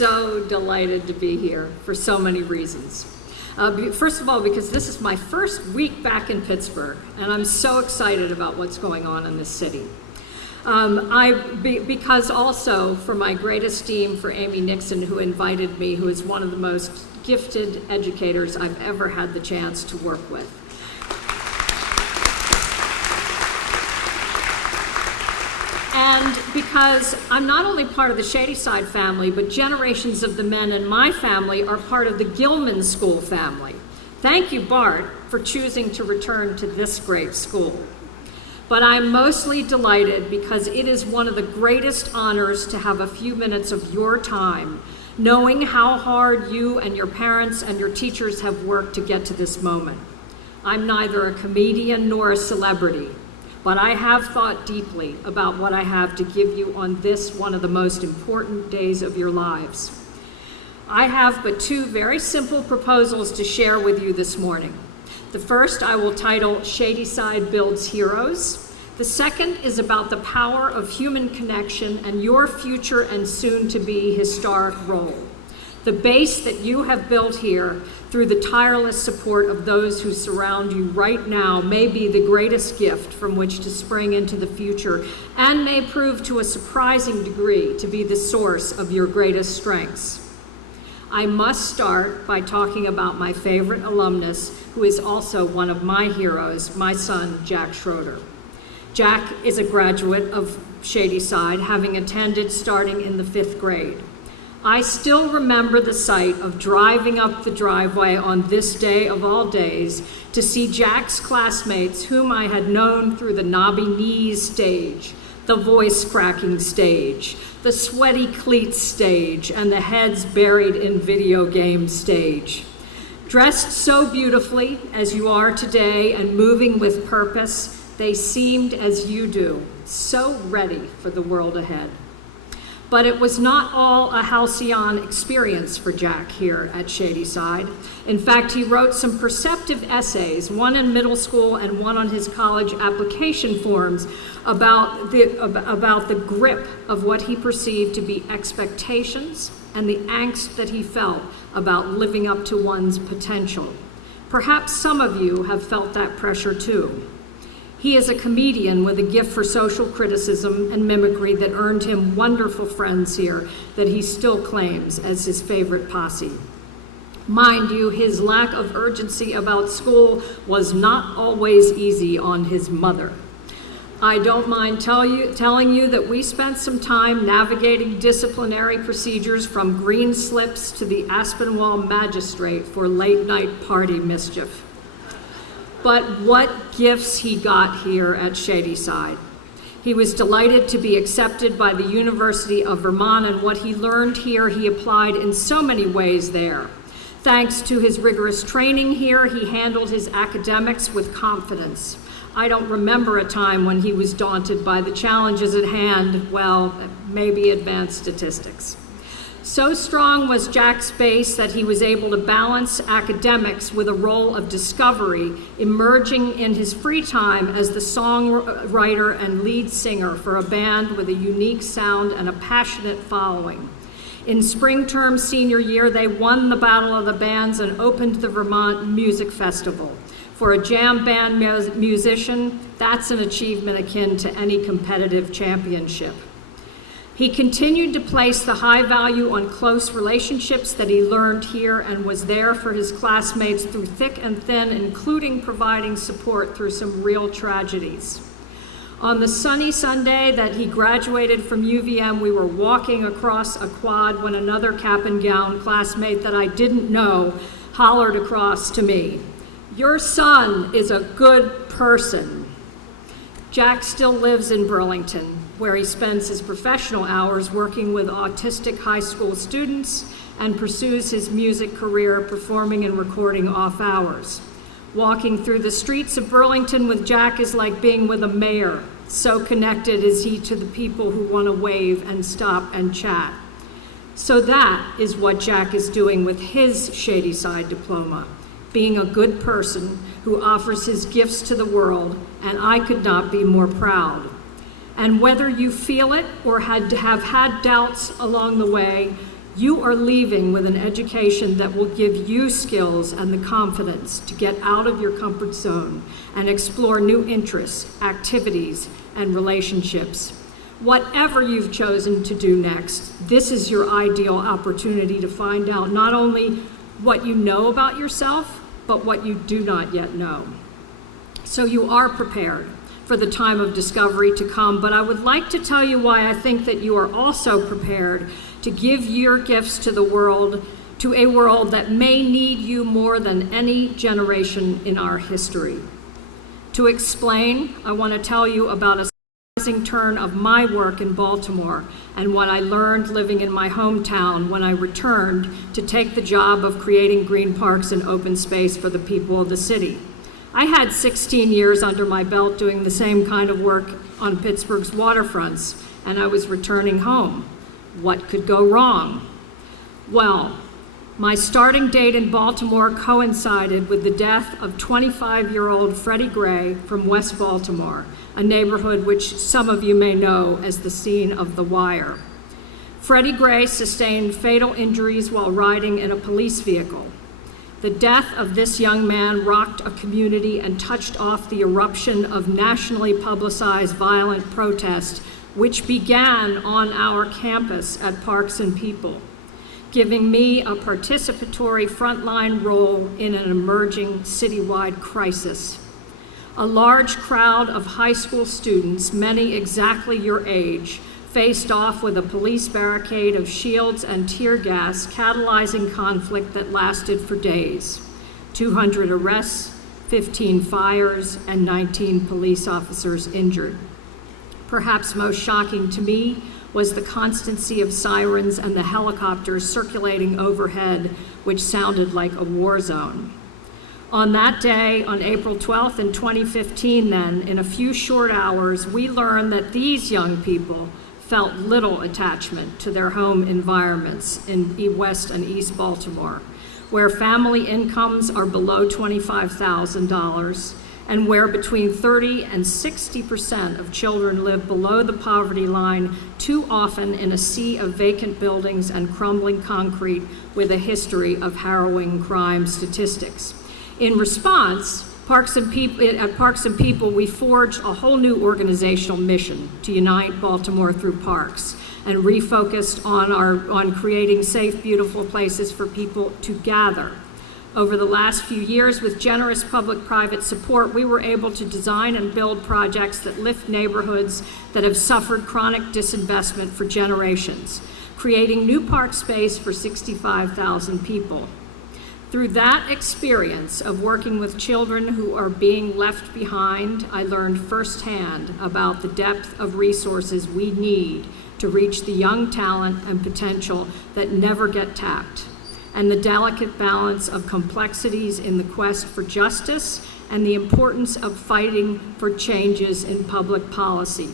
so delighted to be here for so many reasons. First of all, because this is my first week back in Pittsburgh, and I'm so excited about what's going on in this city. Because also for my great esteem for Amy Nixon, who invited me, who is one of the most gifted educators I've ever had the chance to work with. And because I'm not only part of the Shady Side family, but generations of the men in my family are part of the Gilman School family. Thank you, Bart, for choosing to return to this great school. But I'm mostly delighted because it is one of the greatest honors to have a few minutes of your time, knowing how hard you and your parents and your teachers have worked to get to this moment. I'm neither a comedian nor a celebrity, but I have thought deeply about what I have to give you on this one of the most important days of your lives. I have but two very simple proposals to share with you this morning. The first I will title Shady Side Builds Heroes. The second is about the power of human connection and your future and soon-to-be historic role. The base that you have built here through the tireless support of those who surround you right now may be the greatest gift from which to spring into the future and may prove to a surprising degree to be the source of your greatest strengths. I must start by talking about my favorite alumnus, who is also one of my heroes, my son, Jack Schroeder. Jack is a graduate of Shady Side, having attended starting in the 5th grade. I still remember the sight of driving up the driveway on this day of all days to see Jack's classmates, whom I had known through the knobby knees stage, the voice cracking stage, the sweaty cleats stage, and the heads buried in video game stage. Dressed so beautifully as you are today and moving with purpose, they seemed as you do, so ready for the world ahead. But it was not all a halcyon experience for Jack here at Shady Side. In fact, he wrote some perceptive essays, one in middle school and one on his college application forms, about the grip of what he perceived to be expectations and the angst that he felt about living up to one's potential. Perhaps some of you have felt that pressure too. He is a comedian with a gift for social criticism and mimicry that earned him wonderful friends here that he still claims as his favorite posse. Mind you, his lack of urgency about school was not always easy on his mother. I don't mind telling you that we spent some time navigating disciplinary procedures from green slips to the Aspinwall magistrate for late night party mischief. But what gifts he got here at Shady Side. He was delighted to be accepted by the University of Vermont, and what he learned here he applied in so many ways there. Thanks to his rigorous training here, he handled his academics with confidence. I don't remember a time when he was daunted by the challenges at hand, well, maybe advanced statistics. So strong was Jack's base that he was able to balance academics with a role of discovery, emerging in his free time as the songwriter and lead singer for a band with a unique sound and a passionate following. In spring term senior year, they won the Battle of the Bands and opened the Vermont Music Festival. For a jam band musician, that's an achievement akin to any competitive championship. He continued to place the high value on close relationships that he learned here and was there for his classmates through thick and thin, including providing support through some real tragedies. On the sunny Sunday that he graduated from UVM, we were walking across a quad when another cap and gown classmate that I didn't know hollered across to me, "Your son is a good person." Jack still lives in Burlington, where he spends his professional hours working with autistic high school students and pursues his music career performing and recording off hours. Walking through the streets of Burlington with Jack is like being with a mayor. So connected is he to the people who want to wave and stop and chat. So that is what Jack is doing with his Shady Side diploma, being a good person who offers his gifts to the world, and I could not be more proud. And whether you feel it or have had doubts along the way, You are leaving with an education that will give you skills and the confidence to get out of your comfort zone and explore new interests, activities, and relationships. Whatever you've chosen to do next, this is your ideal opportunity to find out not only what you know about yourself, but what you do not yet know. So you are prepared for the time of discovery to come, but I would like to tell you why I think that you are also prepared to give your gifts to the world, to a world that may need you more than any generation in our history. To explain, I want to tell you about a turn of my work in Baltimore and what I learned living in my hometown when I returned to take the job of creating green parks and open space for the people of the city. I had 16 years under my belt doing the same kind of work on Pittsburgh's waterfronts, and I was returning home. What could go wrong? Well, my starting date in Baltimore coincided with the death of 25-year-old Freddie Gray from West Baltimore, a neighborhood which some of you may know as the scene of The Wire. Freddie Gray sustained fatal injuries while riding in a police vehicle. The death of this young man rocked a community and touched off the eruption of nationally publicized violent protest, which began on our campus at Parks and People, giving me a participatory frontline role in an emerging citywide crisis. A large crowd of high school students, many exactly your age, faced off with a police barricade of shields and tear gas, catalyzing conflict that lasted for days. 200 arrests, 15 fires, and 19 police officers injured. Perhaps most shocking to me was the constancy of sirens and the helicopters circulating overhead, which sounded like a war zone. On that day, on April 12th in 2015 then, in a few short hours, we learned that these young people felt little attachment to their home environments in West and East Baltimore, where family incomes are below $25,000 and where between 30 and 60% of children live below the poverty line, too often in a sea of vacant buildings and crumbling concrete with a history of harrowing crime statistics. In response, at Parks and People, we forged a whole new organizational mission to unite Baltimore through parks and refocused on creating safe, beautiful places for people to gather. Over the last few years, with generous public-private support, we were able to design and build projects that lift neighborhoods that have suffered chronic disinvestment for generations, creating new park space for 65,000 people. Through that experience of working with children who are being left behind, I learned firsthand about the depth of resources we need to reach the young talent and potential that never get tapped, and the delicate balance of complexities in the quest for justice and the importance of fighting for changes in public policy.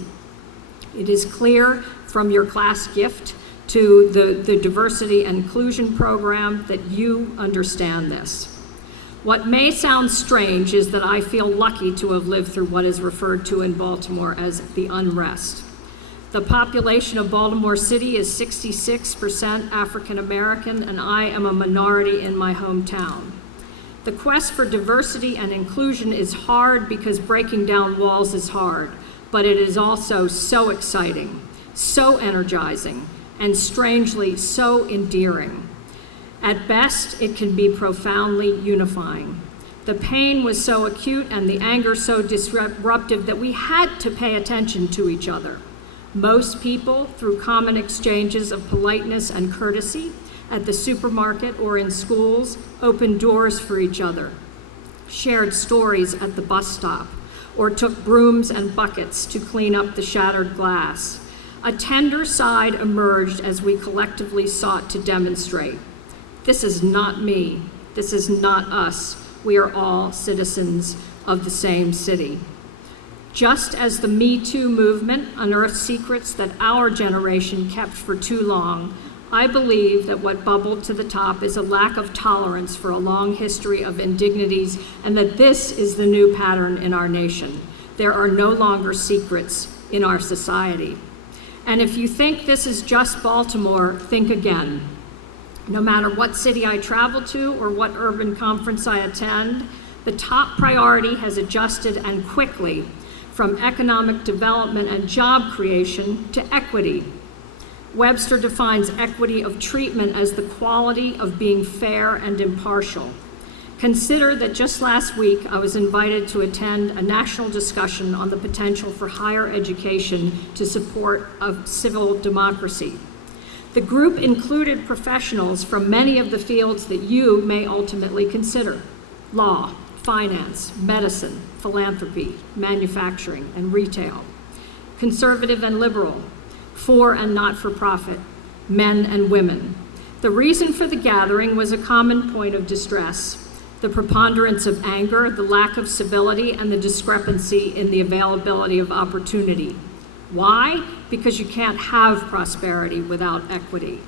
It is clear from your class gift to the diversity and inclusion program that you understand this. What may sound strange is that I feel lucky to have lived through what is referred to in Baltimore as the unrest. The population of Baltimore City is 66% African American, and I am a minority in my hometown. The quest for diversity and inclusion is hard because breaking down walls is hard, but it is also so exciting, so energizing, and strangely so endearing. At best, it can be profoundly unifying. The pain was so acute and the anger so disruptive that we had to pay attention to each other. Most people, through common exchanges of politeness and courtesy at the supermarket or in schools, opened doors for each other, shared stories at the bus stop, or took brooms and buckets to clean up the shattered glass. A tender side emerged as we collectively sought to demonstrate. This is not me. This is not us. We are all citizens of the same city. Just as the Me Too movement unearthed secrets that our generation kept for too long, I believe that what bubbled to the top is a lack of tolerance for a long history of indignities, and that this is the new pattern in our nation. There are no longer secrets in our society. And if you think this is just Baltimore, think again. No matter what city I travel to or what urban conference I attend, the top priority has adjusted, and quickly, from economic development and job creation to equity. Webster defines equity of treatment as the quality of being fair and impartial. Consider that just last week I was invited to attend a national discussion on the potential for higher education to support a civil democracy. The group included professionals from many of the fields that you may ultimately consider: law, finance, medicine, philanthropy, manufacturing, and retail, conservative and liberal, for and not for profit, men and women. The reason for the gathering was a common point of distress: the preponderance of anger, the lack of civility, and the discrepancy in the availability of opportunity. Why? Because you can't have prosperity without equity.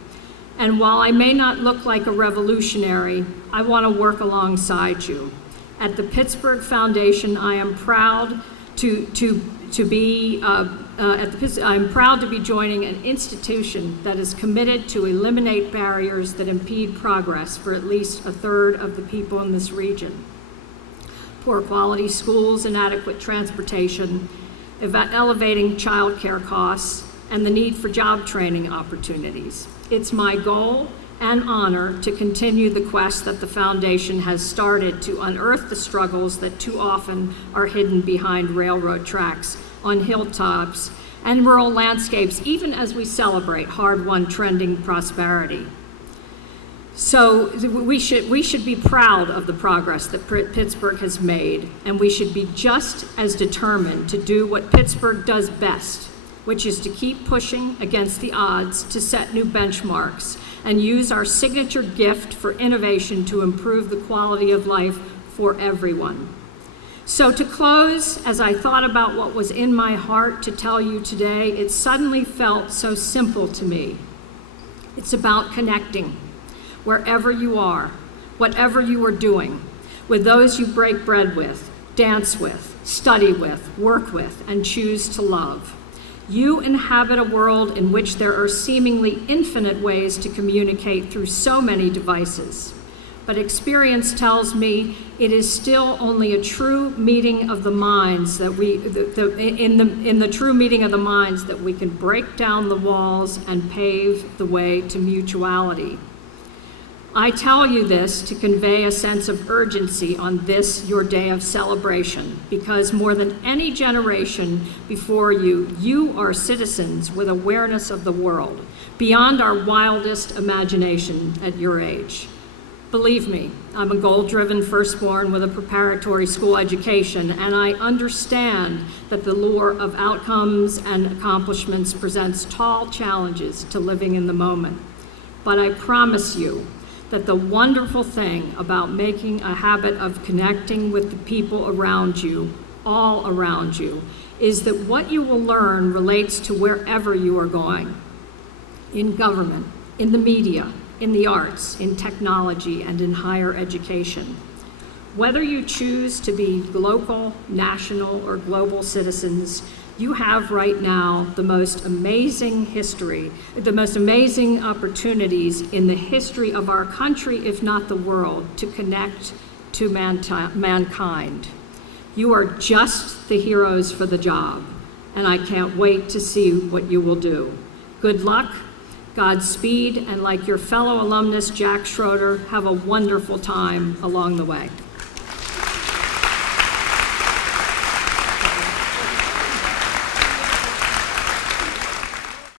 And while I may not look like a revolutionary, I want to work alongside you. At the Pittsburgh Foundation, I am proud to be joining an institution that is committed to eliminate barriers that impede progress for at least a third of the people in this region. Poor quality schools, inadequate transportation, elevating child care costs, and the need for job training opportunities. It's my goal and honor to continue the quest that the Foundation has started to unearth the struggles that too often are hidden behind railroad tracks, on hilltops, and rural landscapes, even as we celebrate hard-won trending prosperity. So we should be proud of the progress that Pittsburgh has made, and we should be just as determined to do what Pittsburgh does best, which is to keep pushing against the odds to set new benchmarks and use our signature gift for innovation to improve the quality of life for everyone. So to close, as I thought about what was in my heart to tell you today, it suddenly felt so simple to me. It's about connecting wherever you are, whatever you are doing, with those you break bread with, dance with, study with, work with, and choose to love. You inhabit a world in which there are seemingly infinite ways to communicate through so many devices. But experience tells me it is still only a true meeting of the minds that in the true meeting of the minds that we can break down the walls and pave the way to mutuality. I tell you this to convey a sense of urgency on this, your day of celebration, because more than any generation before you, you are citizens with awareness of the world, beyond our wildest imagination at your age. Believe me, I'm a goal-driven firstborn with a preparatory school education, and I understand that the lure of outcomes and accomplishments presents tall challenges to living in the moment. But I promise you that the wonderful thing about making a habit of connecting with the people around you, all around you, is that what you will learn relates to wherever you are going. In government, in the media, in the arts, in technology, and in higher education. Whether you choose to be local, national, or global citizens, you have right now the most amazing history, the most amazing opportunities in the history of our country, if not the world, to connect to mankind. You are just the heroes for the job, and I can't wait to see what you will do. Good luck, Godspeed, and like your fellow alumnus, Jack Schroeder, have a wonderful time along the way.